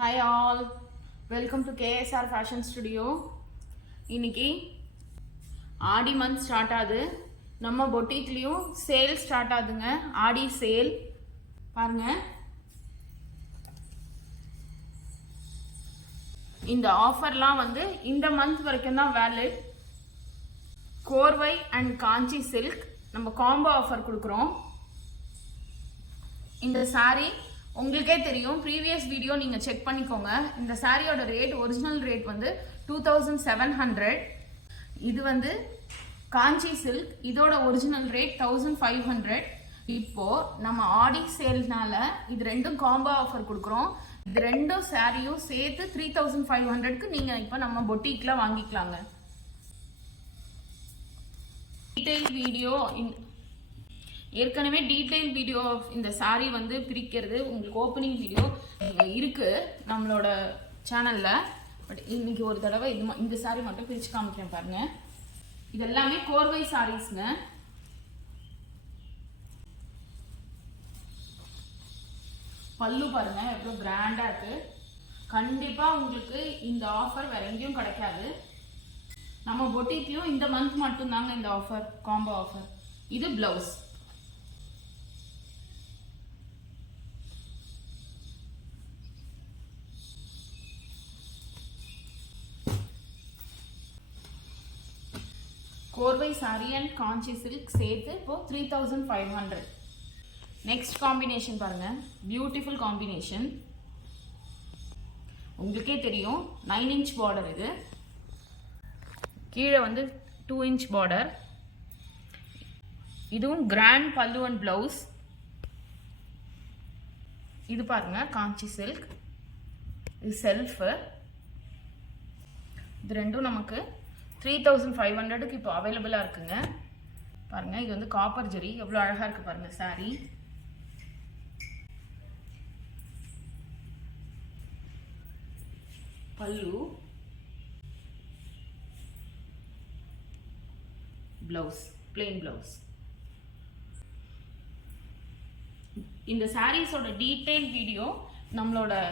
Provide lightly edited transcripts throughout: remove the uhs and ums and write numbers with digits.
Hi all, welcome to KSR Fashion Studio. இன்னைக்கு ஆடி month start ஆகுது. நம்ம பொட்டிக்லயும் சேல் ஸ்டார்ட் ஆகுதுங்க. ஆடி சேல் பாருங்க. இந்த ஆஃபர்லாம் வந்து இந்த மந்த் வரைக்கும் தான் வேலிட். கோர்வை அண்ட் காஞ்சி சில்க் நம்ம காம்போ ஆஃபர் கொடுக்குறோம். இந்த saree உங்களுக்கே தெரியும், ப்ரீவியஸ் வீடியோ நீங்கள் செக் பண்ணிக்கோங்க. இந்த சாரியோட ரேட் ஒரிஜினல் ரேட் வந்து 2700. இது வந்து காஞ்சி சில்க், இதோட ஒரிஜினல் ரேட் 1500. இப்போ நம்ம ஆடி சேல்னால இது ரெண்டும் காம்போ ஆஃபர் கொடுக்குறோம். இது ரெண்டும் சாரியும் சேர்த்து 3500க்கு நீங்கள் இப்போ நம்ம பொட்டிக்ல வாங்கிக்கலாங்க. டீடைல் வீடியோ ஏற்கனவே டீடைல் வீடியோ இந்த saree வந்து பிரிக்கிறது உங்களுக்கு ஓப்பனிங் வீடியோ இருக்கு நம்மளோட சேனல்ல. பட் இன்னைக்கு ஒரு தடவை இந்த saree மட்டும் பிரிச்சு காமிக்கிறேன் பாருங்க. இது எல்லாமே கோர்வை சாரீஸ்ங்க. பல்லு பாருங்க எவ்வளவு கிராண்டா இருக்கு. கண்டிப்பா உங்களுக்கு இந்த ஆஃபர் வேற எங்கேயும் கிடைக்காது. நம்ம பொட்டிக்லயும் இந்த மந்த் மட்டும் தாங்க இந்த ஆஃபர், காம்போ ஆஃபர். இது பிளவுஸ். கோர்வை saree and காஞ்சி சில்க் சேர்த்து இப்போ 3500. நெக்ஸ்ட் காம்பினேஷன் பாருங்க, பியூட்டிஃபுல் காம்பினேஷன். உங்களுக்கே தெரியும் 9 inch பார்டர். இது கீழே வந்து 2 inch பார்டர். இதுவும் கிராண்ட் பல்லு அண்ட் பிளவுஸ். இது பாருங்க காஞ்சி சில்க், இது செல்ஃப். இது ரெண்டும் நமக்கு 3500க்கு இப்போ அவைலபிளா இருக்குங்க. பாருங்க, இது வந்து காப்பர் ஜெரி, எவ்வளவு அழகா இருக்கு பாருங்க saree. பல்லு, பிளவுஸ், பிளெயின் பிளவுஸ். இந்த சாரீஸோட டீடைல் வீடியோ நம்மளோட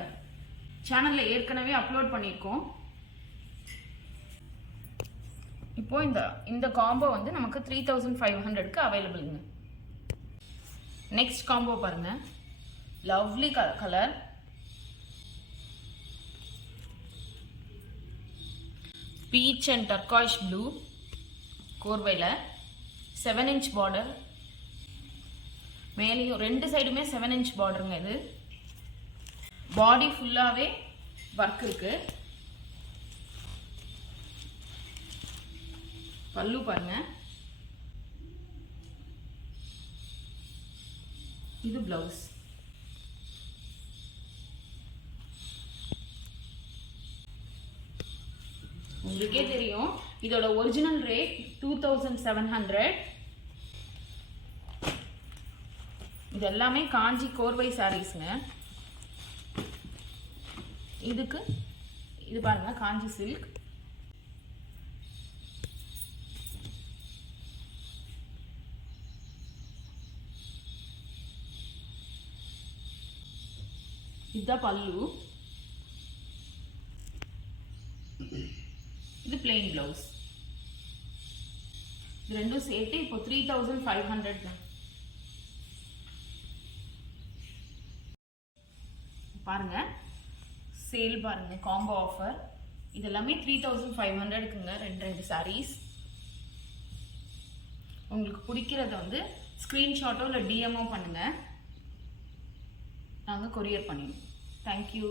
சேனல்ல ஏற்கனவே அப்லோட் பண்ணியிருக்கோம். இப்போ இந்த காம்போ வந்து நமக்கு 3500க்கு அவைலபிள்ங்க. நெக்ஸ்ட் காம்போ பாருங்க, lovely colour. Peach and turquoise blue கோர்வையில் 7 inch பார்டர். மேலேயும் ரெண்டு சைடுமே 7 inch பார்டருங்க. இது பாடி ஃபுல்லாகவே ஒர்க் இருக்கு. பல்லு பாருங்க, இது பிளவுஸ். உங்களுக்கே தெரியும் இதோட ஒரிஜினல் ரேட் 2700. இது எல்லாமே காஞ்சி கோர்வை சாரீஸ்ங்க. இதுக்கு இது பாருங்க காஞ்சி சில்க். இதுதான் பல்லு, இது பிளெயின் பிளவுஸ். இது ரெண்டும் சேர்த்து இப்போ 3500 தான். பாருங்க சேல் பாருங்க, காம்போ ஆஃபர். இது எல்லாமே 3500க்குங்க. ரெண்டு சாரீஸ். உங்களுக்கு பிடிக்கிறத வந்து ஸ்கிரீன்ஷாட்டோ இல்லை டிஎம்ஓ பண்ணுங்க, நாங்கள் கொரியர் பண்ணிடுவோம். தேங்க்யூ.